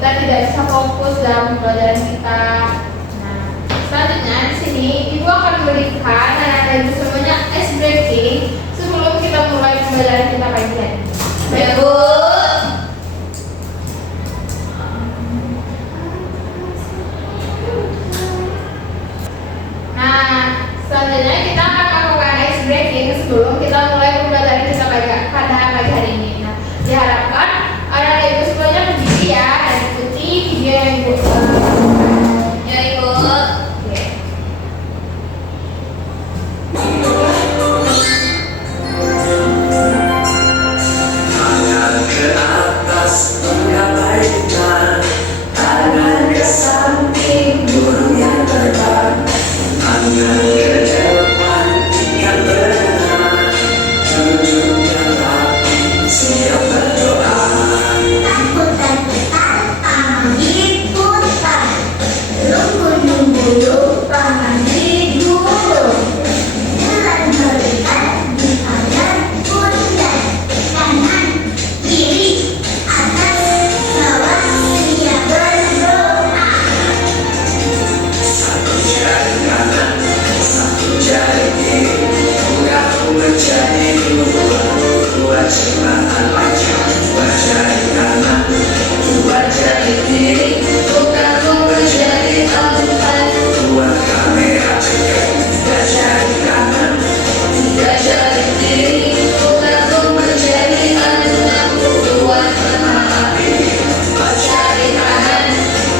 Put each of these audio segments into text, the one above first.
kita tidak bisa fokus dalam pelajaran kita. Nah, selanjutnya di sini Ibu akan memberikan anak-anak Ibu semuanya ice breaking sebelum kita mulai pembelajaran kita pagi hari. Baik, Bu. Nah, selanjutnya kita akan melakukan ice breaking sebelum kita mulai pembelajaran kita pada pagi hari ini. Nah, diharapkan anak-anak Ibu semuanya berdiri ya dan ikuti video yang Ibu ya Ibu. Oke. Tangan ke atas, mengabaikan. Tangan ke samping, burung yang terbang. Tangan ke depan, yang benar. Duduk yang rapi, siap berdoa. Takut dan ketat, tangan diputar. Gunung-gunung, tangan digulung. Jalan berikan di kanan pundak. Kanan, kiri, atas, bawah, siap berdoa. Satu jari kanan, satu jari kiri. Bukaku menjadi dua. Dua jembatan panjang, dua jari kanan, dua jari kiri. Bukaku menjadi empat. Dua kamera ceker, tiga jari kanan, tiga jari kiri. Bukaku menjadi enam. Dua tengah api, empat jari kanan,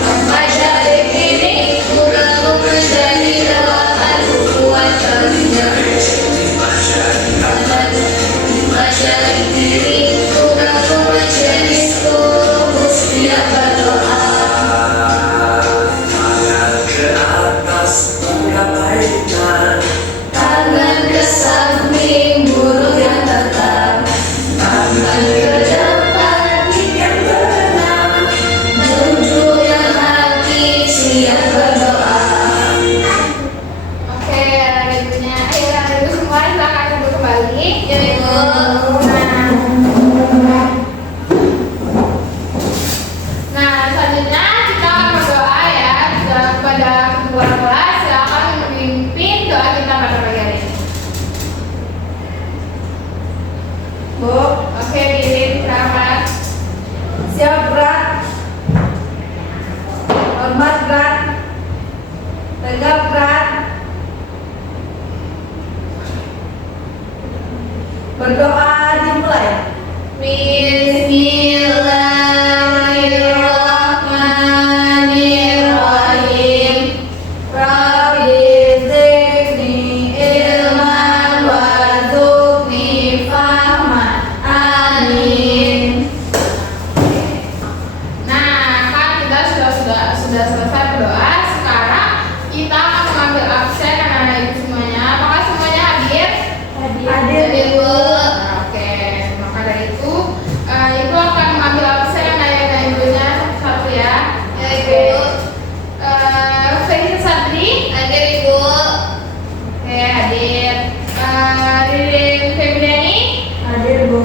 empat jari kiri. Bukaku menjadi delapan. Dua telinga, lima jari kanan, lima jari kiri. Bukaku menjadi 10. Siap berdoa. Tangan ke atas, mengabaikan. Tangan ke samping, burung yang terbang. Tangan ke depan, yang benar. Duduk yang rapi, siap berdoa. Oke, anak Ibunya. Ayo anak Ibu semua silakan duduk kembali. Ya Ibu. Nah, selanjutnya kita akan berdoa ya kepada ketua kelas. Silakan memimpin doa kita pada pagi hari ini. Bu, oke diri selamat. Siap gerak, hormat gerak, tegap gerak, berdoa dimulai. Bismillahirrahmanirrahim. Rabbi zidni ilman warzuqni fahman. Amin. Nah, kan kita sudah selesai berdoa. Sekarang kita akan mengambil absen anak-anak Ibu semuanya. Apakah semuanya hadir? Hadir. Bu. Oke, maka dari itu Ibu akan mengambil absen anak-anak Ibunya satu ya. Ya Ibu. Fahri Sadri hadir Ibu. Oke, hadir. Ririn Febriani Hadir Bu.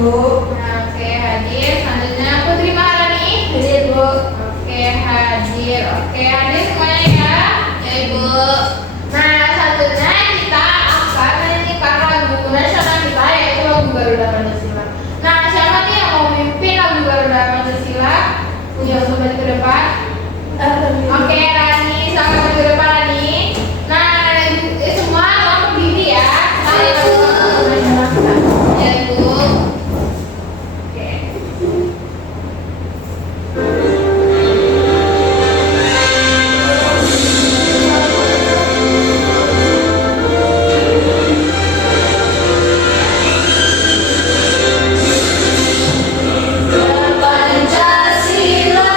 Oke, hadir. Selanjutnya Putri Maharani. Hadir Bu. Oke, hadir. Oke, hadir semuanya ya. Ya, Ibu. Nah, selanjutnya kita akan menyanyikan lagu nasional kita yaitu lagu Garuda Pancasila. Nah, siapa nih yang mau memimpin lagu Garuda Pancasila? Punya kembali ke depan. Oke, Rani, selamat maju ke depan Rani. Nah, semua tolong berdiri ya. Ya, Ibu. Ya, Ibu. Oke. Pancasila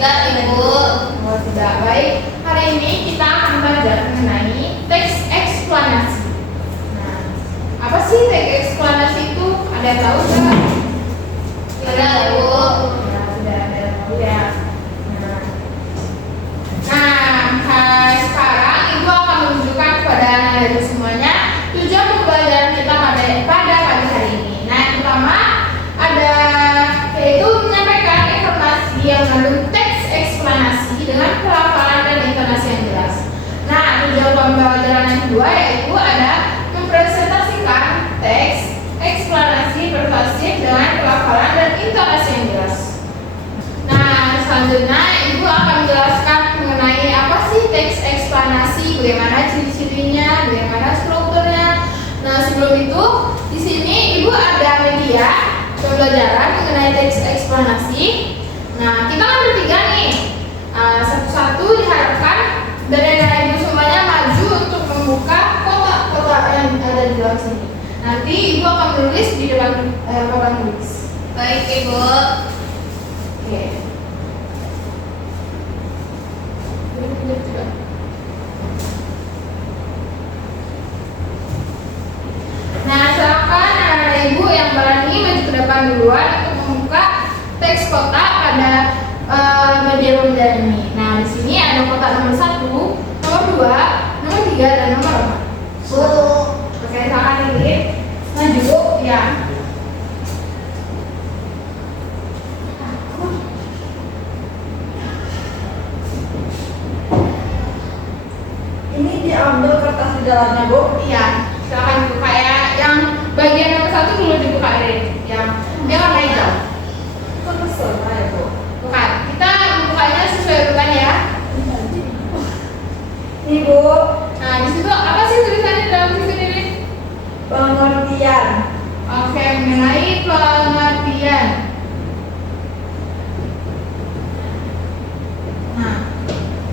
Tidak, Ibu. Oh, tidak. Baik. Hari ini kita akan belajar mengenai teks eksplanasi. Nah, apa sih teks eksplanasi itu? Ada yang tahu nggak? Tidak, Ibu. Ya, sudah ada yang tahu ya. Sekarang Ibu akan menunjukkan kepada anak Ibu semuanya tujuan pembelajaran kita pada pagi hari ini. Nah, yang pertama ada yaitu menyampaikan informasi yang mengandung teks eksplanasi dengan pelafalan dan intonasi yang jelas. Nah, tujuan pembelajaran yang kedua yaitu ada mempresentasikan teks eksplanasi persuasif dengan pelafalan dan intonasi yang jelas. Nah, selanjutnya Ibu akan menjelaskan mengenai apa sih teks eksplanasi, bagaimana ciri-cirinya, bagaimana strukturnya. Nah, sebelum itu di sini Ibu ada media pembelajaran mengenai teks eksplanasi. Nah, kita kan bertiga nih. Satu-satu diharapkan dari anak Ibu semuanya maju untuk membuka kotak-kotak yang ada di dalam sini. Nanti Ibu akan menulis di depan papan tulis. Baik, Ibu. Oke. Nah, silakan anak Ibu yang berani maju ke depan duluan untuk membuka teks kotak pada media pembelajaran ini. Nah, di sini ada kotak nomor 1, nomor 2, nomor 3, dan nomor 4. Bu. Oke, silakan ini maju ya. Ini diambil kertas di dalamnya, Bu. Iya, silakan buka ya. Yang bagian nomor 1 dulu dibuka deh. Yang warna hijau. Kok peserta ya, Bu? Bukan. Kita membukanya sesuai urutan ya. Ini, Bu. Nah, di situ apa sih tulisannya di dalam situ ini? Pengertian. Oke, mengenai pengertian. Nah,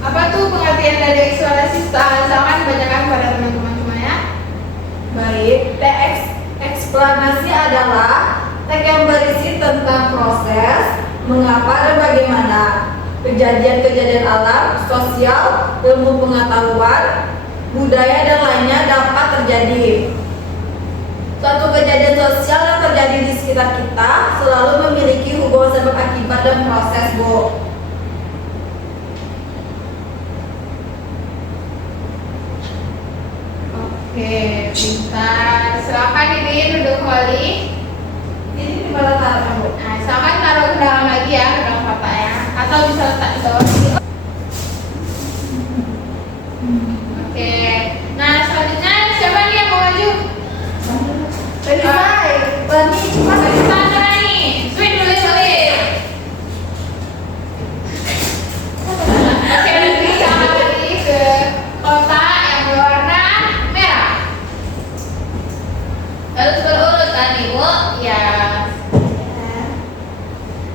apa tuh pengertian dari eksplanasi? Silakan dibacakan kepada teman-teman semuanya. Baik, teks eksplanasi adalah teks yang berisi tentang proses, mengapa dan bagaimana kejadian-kejadian alam, sosial, ilmu pengetahuan, budaya dan lainnya dapat terjadi. Suatu kejadian sosial yang terjadi di sekitar kita selalu memiliki hubungan sebab akibat dan proses, Bu. Oke, pintar. Silakan ini duduk kembali. Ini di mana taruhnya, Bu? Nah, silakan taruh ke dalam lagi ya, ke dalam kotaknya. Atau bisa letak di bawah sini. Oke. Nah, selanjutnya siapa nih yang mau maju? Selesai. Bani, cepat. Sana nih. Sweet dulu Sweet. Oke, nanti silakan lagi ke kotak yang berwarna merah. Harus berurutan, Ibu. Ya.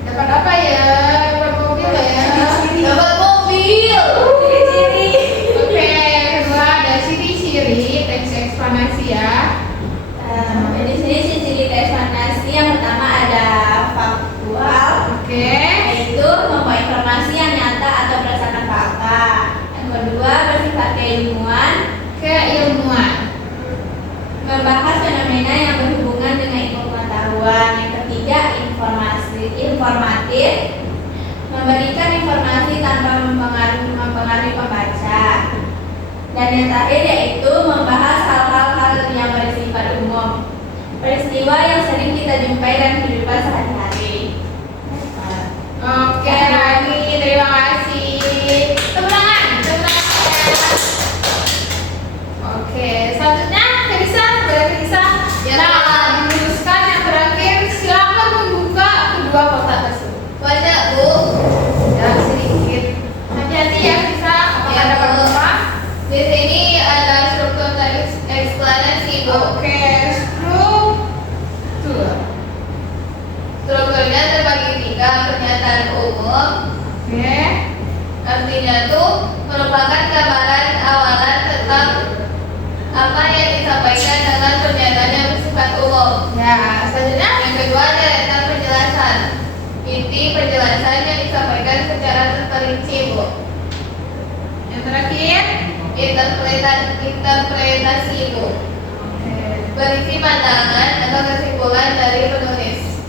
Dapat apa ya? Dapat mobil ya. Dapat mobil. Oke, yang kedua ada ciri-ciri teks eksplanasi ya. Di sini ciri eksplanasi yang pertama ada faktual, Oke. yaitu membawa informasi yang nyata atau berdasarkan fakta. Yang kedua bersifat keilmuan, Keilmuan. membahas fenomena yang berhubungan dengan ilmu pengetahuan. Yang ketiga informatif, memberikan informasi tanpa mempengaruhi pembaca. Dan yang terakhir yaitu membahas hal-hal yang bersifat umum, peristiwa yang sering kita jumpai dalam kehidupan sehari-hari. Oke, Rani, terima kasih. Tepuk tangan, tepuk tangan. Oke, selanjutnya Felisa, boleh Felisa? Ya, Nah, Kak. meneruskan yang terakhir, silakan membuka kedua kotak tersebut. Banyak, Bu. Ya, sedikit. Hati-hati ya Felisa, apakah Ya, dapat Bu. semua? Di sini ada struktur teks eksplanasi, Bu. Oke, struktur. Strukturnya terbagi 3, pernyataan umum. Oke. Artinya itu merupakan gambaran awalan tentang apa yang disampaikan dengan pernyataan yang bersifat umum. Ya, selanjutnya Yang kedua ada tentang penjelasan. Inti penjelasan yang disampaikan secara secara terperinci, Bu. Yang terakhir, interpretasi, Bu. Berisi pandangan atau kesimpulan dari penulis.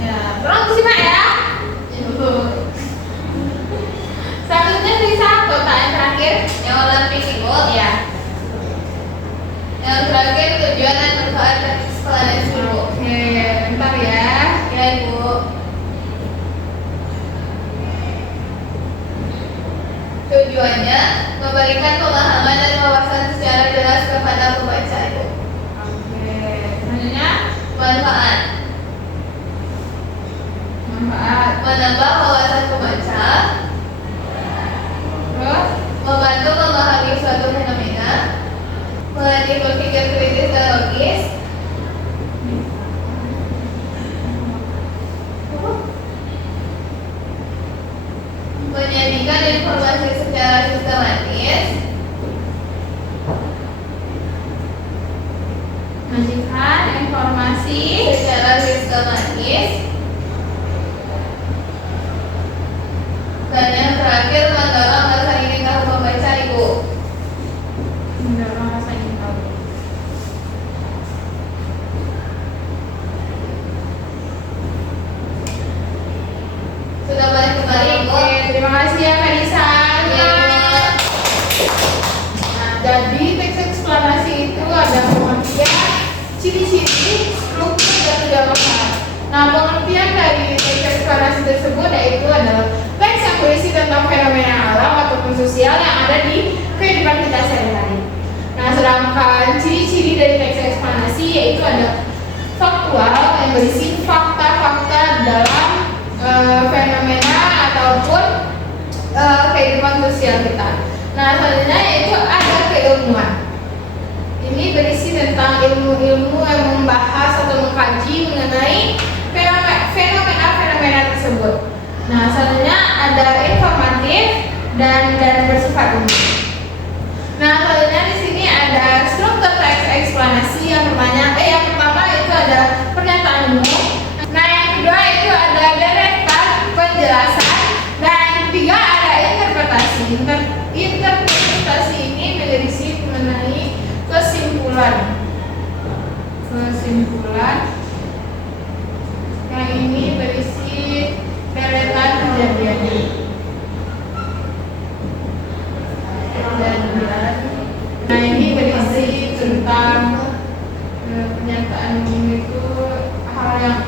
Ya, tolong disimak ya. Selanjutnya sisa kota yang terakhir, yang warna pink itu, ya. Yang terakhir tujuan dan manfaat eksplanasi, Bu. Oke, bentar ya. Ya, Ibu. Tujuannya memberikan pemahaman dan wawasan secara jelas kepada pembaca, Ibu. Oke, selanjutnya manfaat. Menambah wawasan pembaca. Terus membantu memahami suatu fenomena, melatih berpikir kritis dan logis, menyajikan informasi secara sistematis, menyajikan informasi secara sistematis, dan yang terakhir mendorong rasa ingin tahu pembaca, Ibu. Mendorong rasa ingin tahu. Sudah balik kembali, Bu. Oke, terima kasih ya Kak Nisa. Ya. Nah, jadi teks eksplanasi itu ada pengertian, ciri-ciri, struktur, dan tujuan manfaat. Nah, pengertian dari teks eksplanasi tersebut yaitu adalah teks yang berisi tentang fenomena alam ataupun sosial yang ada di kehidupan kita sehari-hari. Nah, sedangkan ciri-ciri dari teks eksplanasi yaitu ada faktual yang berisi fakta-fakta dalam fenomena ataupun kehidupan sosial kita. Nah, selanjutnya yaitu ada keilmuan. Ini berisi tentang ilmu-ilmu yang membahas atau mengkaji mengenai fenomena tersebut. Nah, selanjutnya ada informatif dan bersifat umum. Nah, selanjutnya di sini ada struktur teks eksplanasi. Yang pertama itu ada pernyataan umum. Nah, yang kedua itu ada deretan penjelasan, dan yang ketiga ada interpretasi. Interpretasi ini berisi mengenai kesimpulan. Yang ini berisi deretan kejadian. Nah, ini berisi tentang pernyataan umum itu hal yang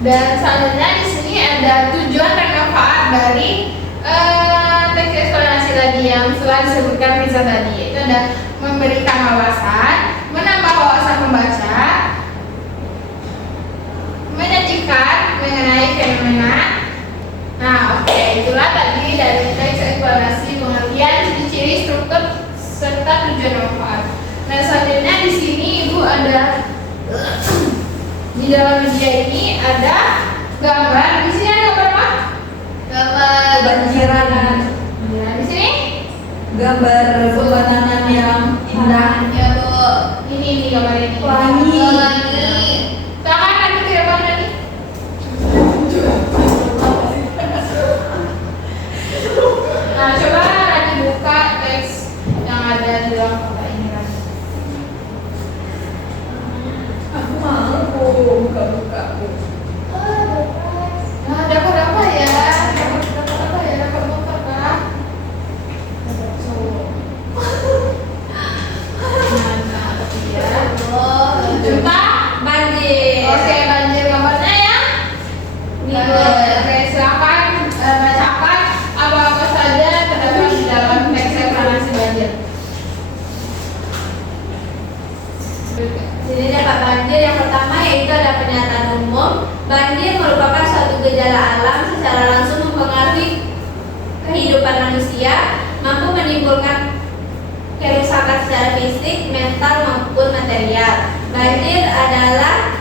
dan selanjutnya di sini ada tujuan dan manfaat dari teks eksplanasi lagi yang telah disebutkan Riza tadi, yaitu ada memberikan wawasan, menambah wawasan pembaca, menyajikan mengenai fenomena. Nah, oke, itulah tadi dari teks eksplanasi, pengertian, ciri-ciri, struktur, serta tujuan dan manfaat. Nah, selanjutnya di sini Ibu ada di dalam media ini ada gambar. Di sini ada gambar apa? Gambar Kebanjiran. Nah, di sini Gambar pemandangan yang indah. ya, Bu. Ini gambar ini. Pelangi. Tangan lagi ke depan lagi. Nah, coba lagi buka teks yang ada di dalam foto ini kan. Aku mau buka-buka. Nah, dapat apa ya? Dapat apa ya? Dapat motor kah? Dapat cowok. Nah, ya. Juta banjir. Oke, banjir gambarnya ya. Oke, silakan bacakan apa-apa saja terdapat di dalam teks eksplanasi banjir. Jadi dapat banjir yang pertama yaitu ada pernyataan umum. Banjir merupakan suatu gejala alam secara langsung mempengaruhi kehidupan manusia, mampu menimbulkan kerusakan secara fisik, mental maupun material. Banjir adalah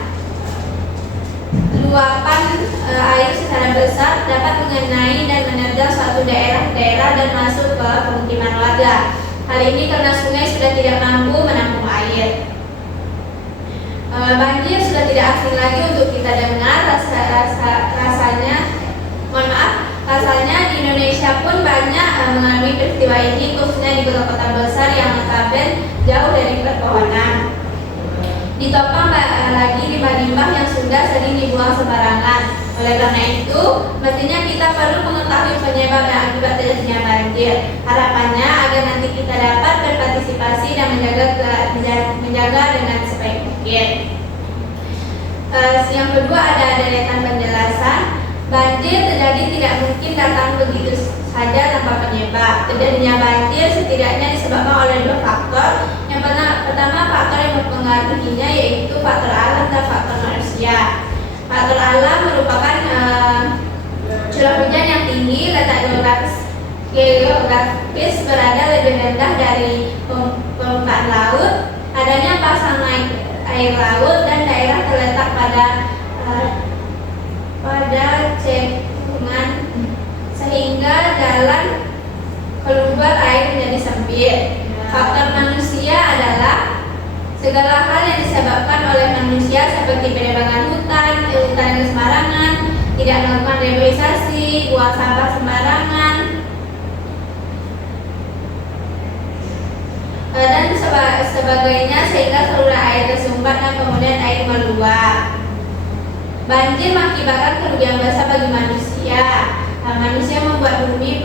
luapan air secara besar dapat mengenai dan menerjang suatu daerah dan masuk ke pemukiman warga. Hal ini karena sungai sudah tidak mampu menampung air. Banjir sudah tidak asing lagi untuk kita dengar. Rasanya di Indonesia pun banyak mengalami peristiwa ini, khususnya di kota-kota besar yang notabene jauh dari perpohonan. Ditopang lagi limbah-limbah yang sudah sering dibuang sembarangan. Oleh karena itu, mestinya kita perlu mengetahui penyebab dan akibat terjadinya banjir. Harapannya agar nanti kita dapat berpartisipasi dan menjaga dengan sebaik mungkin. Yang kedua ada deretan penjelasan. Banjir terjadi tidak mungkin datang begitu saja tanpa penyebab. Terjadinya banjir setidaknya disebabkan oleh dua faktor. Yang pertama faktor yang mempengaruhinya yaitu faktor alam dan faktor manusia. Faktor alam merupakan curah hujan yang tinggi, letak geografis berada lebih rendah dari permukaan laut, adanya pasang naik air laut, dan daerah terletak pada cekungan sehingga jalan keluar air menjadi sempit. Faktor manusia adalah segala hal yang disebabkan oleh manusia seperti penebangan hutan yang sembarangan, tidak melakukan reboisasi, buang sampah sembarangan, dan sebagainya sehingga saluran air tersumbat dan kemudian air meluap. Banjir mengakibatkan kerugian besar bagi manusia. Manusia membuat bumi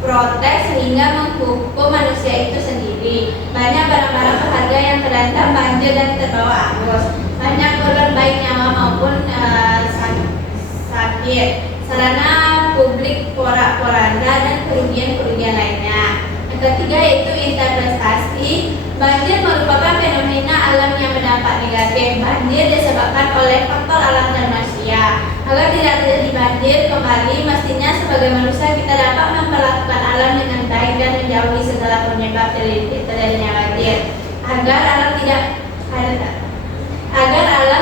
protes sehingga menghukum manusia itu sendiri. Banyak barang-barang berharga yang terendam banjir dan terbawa arus. Banyak korban baik nyawa maupun sakit. Sarana publik porak-poranda dan kerugian-kerugian lainnya. Yang ketiga yaitu interpretasi. Banjir merupakan fenomena alam yang berdampak negatif. Banjir disebabkan oleh faktor alam dan manusia. Agar tidak terjadi banjir kembali, mestinya sebagai manusia kita dapat memperlakukan alam dengan baik dan menjauhi segala penyebab terjadinya banjir. Agar alam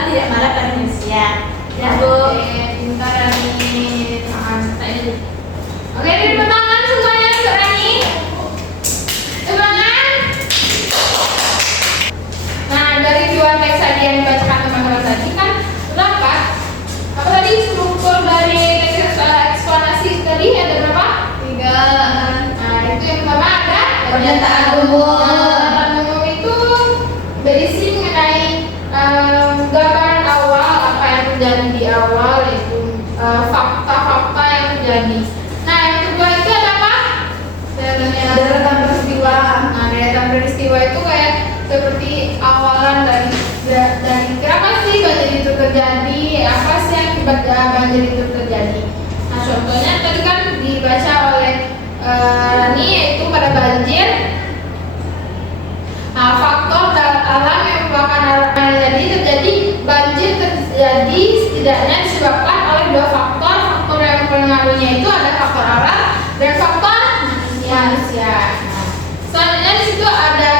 tidak marah pada manusia. Ya Bu. Bentar nih. Oke, tepuk tangan semuanya untuk Rani. Tepuk tangan. Nah, dari dua teks tadi yang dibacakan teman-teman tadi kan terdapat apa tadi struktur dari teks eksplanasi tadi ada berapa? 3. Nah, itu yang pertama ada Pernyataan umum. Pernyataan umum itu berisi mengenai gambaran awal apa yang terjadi di awal, yaitu fakta-fakta yang terjadi. Nah, yang kedua itu ada apa? Deretan peristiwa. Nah, deretan peristiwa itu kayak seperti awalan dari kenapa sih banjir itu terjadi, apa sih akibat banjir itu terjadi. Nah, contohnya tadi kan dibaca oleh Rani, yaitu pada banjir. Nah, faktor alam yang merupakan alam yang terjadi banjir terjadi setidaknya disebabkan oleh dua faktor. Faktor yang mempengaruhinya itu ada faktor alam dan faktor manusia. Nah, selanjutnya di situ ada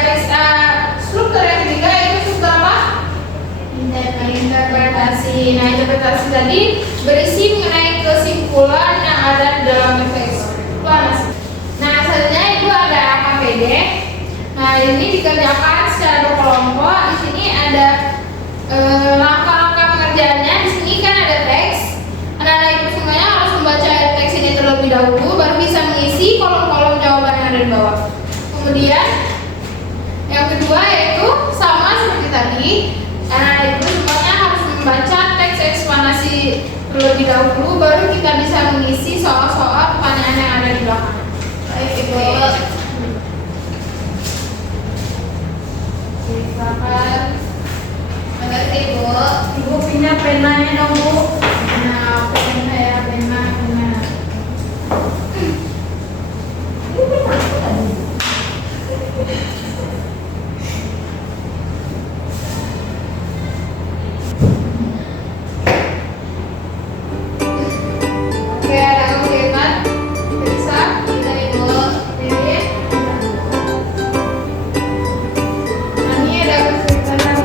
struktur yang ketiga yaitu struktur apa? Interpretasi. Nah, interpretasi tadi berisi mengenai kesimpulan yang ada di dalam teks eksplanasi. Nah, selanjutnya itu ada KPD. Nah, ini dikerjakan secara berkelompok. Di sini ada langkah-langkah pengerjaannya. Di sini kan ada teks. Anak-anak ibu semuanya harus membaca teks ini terlebih dahulu, baru bisa mengisi kolom-kolom jawaban yang ada di bawah. Kemudian yang kedua yaitu sama seperti tadi, anak-anak ibu semuanya harus membaca teks eksplanasi terlebih dahulu, baru kita bisa mengisi soal-soal pertanyaan yang ada di belakang. Baik, Ibu. Silakan. Makasih, Ibu. Ibu punya penanya dong Bu. Nah, pena ya, pena. Oke, ada kemudian bisa kita Ibu pilih. Nah, ini ada kesulitan.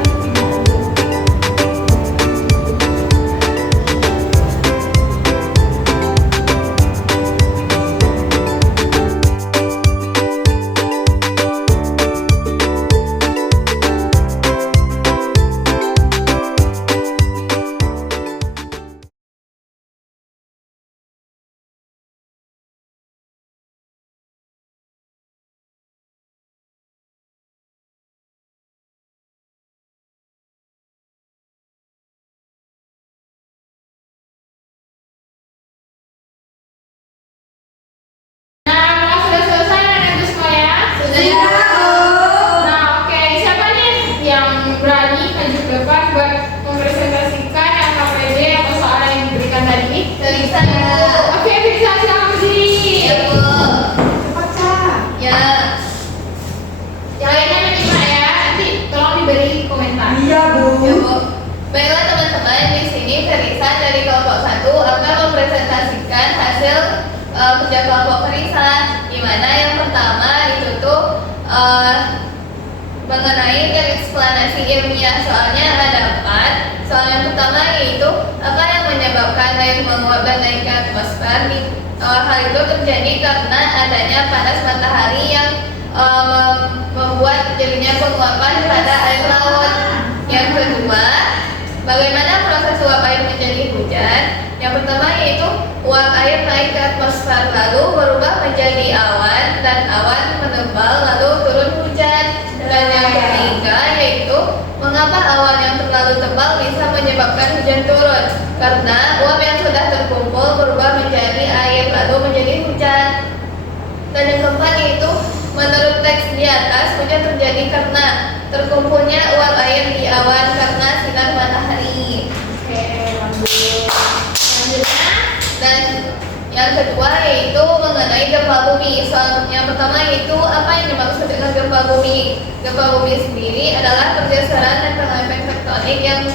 kerja kelompok perisa, di mana yang pertama itu tuh mengenai eksplanasi ilmiah. Soalnya ada 4. Soal yang pertama yaitu apa yang menyebabkan air menguap dan naik ke atmosfer. Hal itu terjadi karena adanya panas matahari yang membuat terjadinya penguapan pada air laut. Yang kedua, bagaimana proses uap air menjadi hujan? Yang pertama yaitu uap air naik ke atmosfer lalu berubah menjadi awan dan awan menebal lalu turun hujan. Dan yang ketiga yaitu mengapa awan yang terlalu tebal bisa menyebabkan hujan turun? Karena uap yang sudah terkumpul berubah menjadi air lalu menjadi hujan. Dan yang keempat yaitu menurut teks di atas hujan terjadi karena terkumpulnya uap air di awan karena sinar matahari. Oke, lanjut. Selanjutnya, Dan yang kedua yaitu mengenai gempa bumi. Soal yang pertama yaitu apa yang dimaksud dengan gempa bumi? Gempa bumi sendiri adalah pergeseran lempeng-lempeng tektonik yang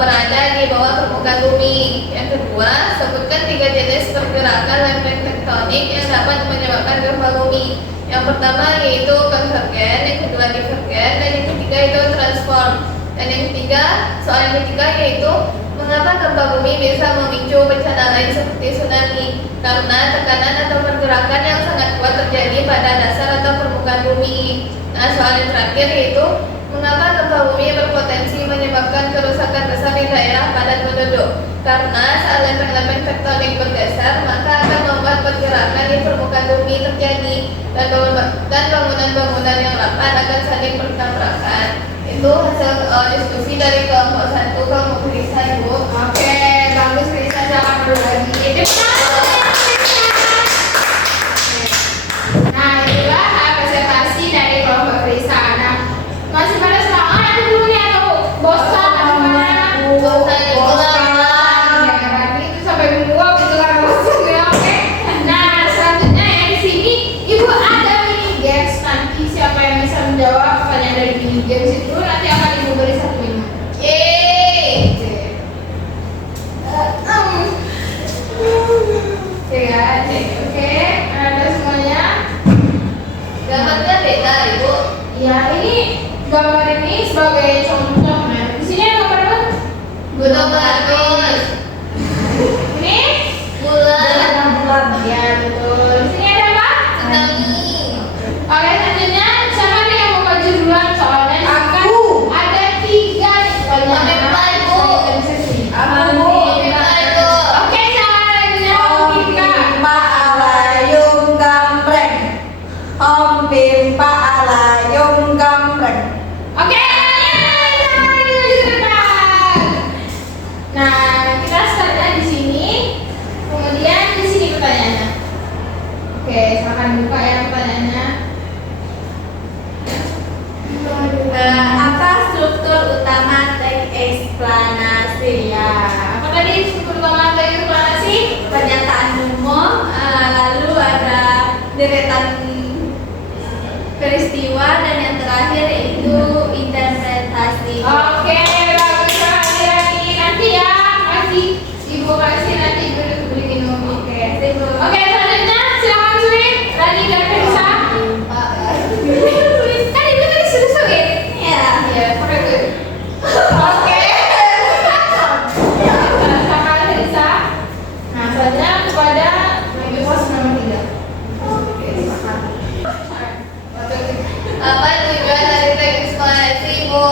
berada di bawah permukaan bumi. Yang kedua, sebutkan 3 jenis pergerakan lempeng tektonik yang dapat menyebabkan gempa bumi. Yang pertama yaitu konvergen, yang kedua divergen, dan yang ketiga itu transform. Dan yang ketiga, soal yang ketiga yaitu mengapa gempa bumi bisa memicu bencana lain seperti tsunami? Karena tekanan atau pergerakan yang sangat kuat terjadi pada dasar atau permukaan bumi. Nah, soal yang terakhir yaitu mengapa gempa bumi berpotensi menyebabkan kerusakan besar di daerah padat penduduk? Karena saat lempeng-lempeng tektonik bergeser, maka akan membuat pergerakan di permukaan bumi terjadi dan bangunan-bangunan yang rapat akan saling bertabrakan. Itu hasil diskusi dari kelompok 1 kelompok Risa, Ibu. oke, bagus Risa, jangan berbagi. Nah, itulah presentasi dari kelompok Risa. Nah, masih pada semangat atau belum nih atau bosan atau gimana? Bosan, Ibu. Ya, tadi itu sampai menguap itu karena bosan ya, oke. Nah, selanjutnya ya di sini Ibu ada mini games. Nanti siapa yang bisa menjawab pertanyaan dari mini games itu nanti akan Ibu beri 1 menit. Yeay. Oke ya, oke, ada semuanya. Gambarnya beda, Ibu. Ya, ini gambar ini sebagai contoh. Nah, di sini ada gambar apa? Gunung Bagus. Ini Bulan. ya betul. Di sini ada apa? Tsunami. Oke, selanjutnya siapa nih yang mau maju duluan? Soalnya di sini kan ada 3 nih. Pemimpa, Ibu. Aku Pemimpa, Ibu. Oke, selanjutnya kita. Pimpa alayung gambreng. Om pimpa alayung gambreng. Oke, maju ke depan. Nah, kita startnya di sini. Kemudian di sini pertanyaannya. Oke, silakan buka ya pertanyaannya. Apa struktur utama teks eksplanasi? Ya, apa tadi struktur utama dari eksplanasi? Pernyataan umum, lalu ada deretan peristiwa, dan yang terakhir yaitu interpretasi. Oke, bagus sekali lagi. Nanti ya, kasih Ibu kasih nanti Ibu beli minum. Oke, oke, selanjutnya silakan Sweet, Rani dan Risa. Kan Ibu tadi sudah Sweet. Ya. Iya, oke. Oke. Sama Risa. Nah, selanjutnya kepada Ibu pos nomor 3. Oke, silakan. Apa tujuan dari teks eksplanasi, Bu?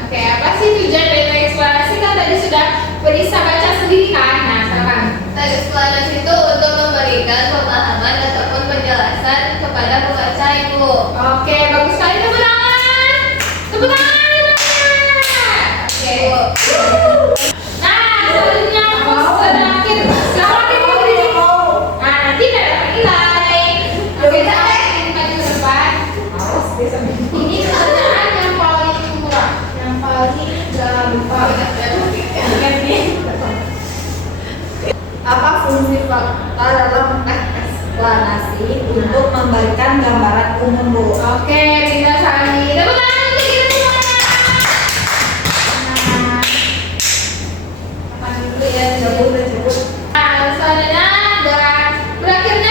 Oke, apa sih tujuan dari teks eksplanasi? Kan tadi sudah Risa baca sendiri kan? Nah, silakan. Teks eksplanasi itu untuk memberikan pemahaman ataupun penjelasan kepada pembaca, Ibu. Oke, bagus sekali, tepuk tangan. Tepuk tangan. Oke. Nah, selanjutnya pos terakhir. Silakan Ibu berdiri. Nah, nanti ada nilai. Oke, saya maju ke depan. Ini pertanyaan yang paling murah, yang paling gampang. Apa fungsi fakta dalam teks eksplanasi untuk memberikan gambaran umum, Bu? Oke, kita saling tepuk tangan untuk kita semua. Nah, apa dulu ya? Sebut. Nah, selanjutnya dan berakhirnya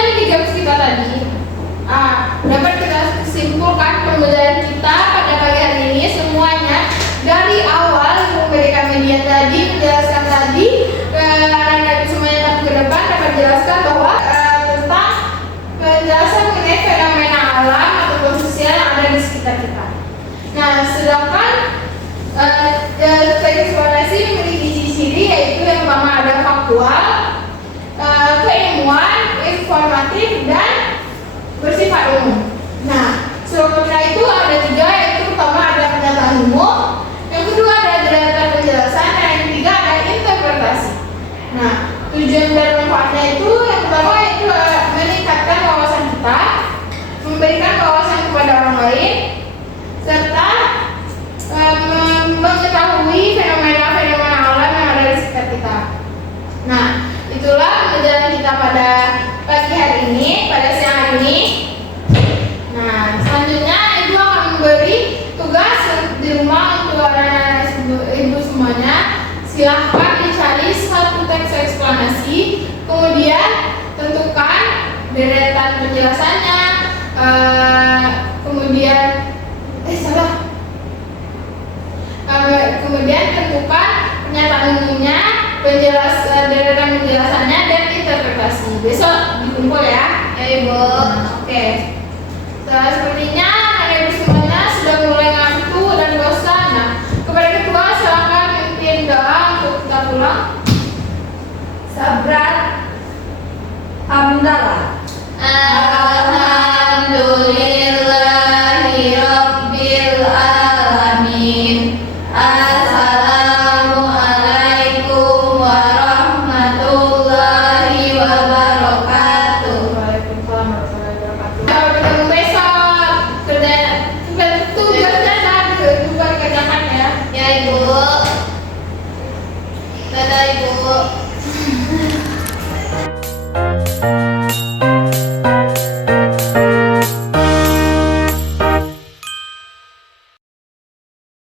penjelasan mengenai fenomena alam ataupun sosial yang ada di sekitar kita. Nah, sedangkan teks eksplorasi memiliki ciri-ciri yaitu yang pertama ada faktual, keilmuan, informatif, dan bersifat umum. Nah, strukturnya itu ada 3, yaitu pertama ada pernyataan umum, yang kedua ada deretan penjelasan, dan yang ketiga ada interpretasi. Nah, tujuan dan manfaatnya itu yang pertama yaitu meningkatkan wawasan kita, memberikan wawasan kepada orang lain, serta mengetahui fenomena-fenomena alam yang ada di sekitar kita. Nah, itulah pembelajaran kita pada pagi hari ini, pada siang hari ini. Nah, selanjutnya Ibu akan memberi tugas di rumah untuk anak-anak Ibu semuanya. Silahkan dicari satu teks eksplanasi, kemudian tentukan deretan penjelasannya, kemudian tentukan pernyataan umumnya, deretan penjelasannya, dan interpretasi. Besok dikumpul ya, Ibu. Oke. Sepertinya anak Ibu semuanya sudah mulai ngantuk dan bosan. Nah, kepada ketua silakan mimpin doa untuk kita pulang. Sabrat Hamdalah.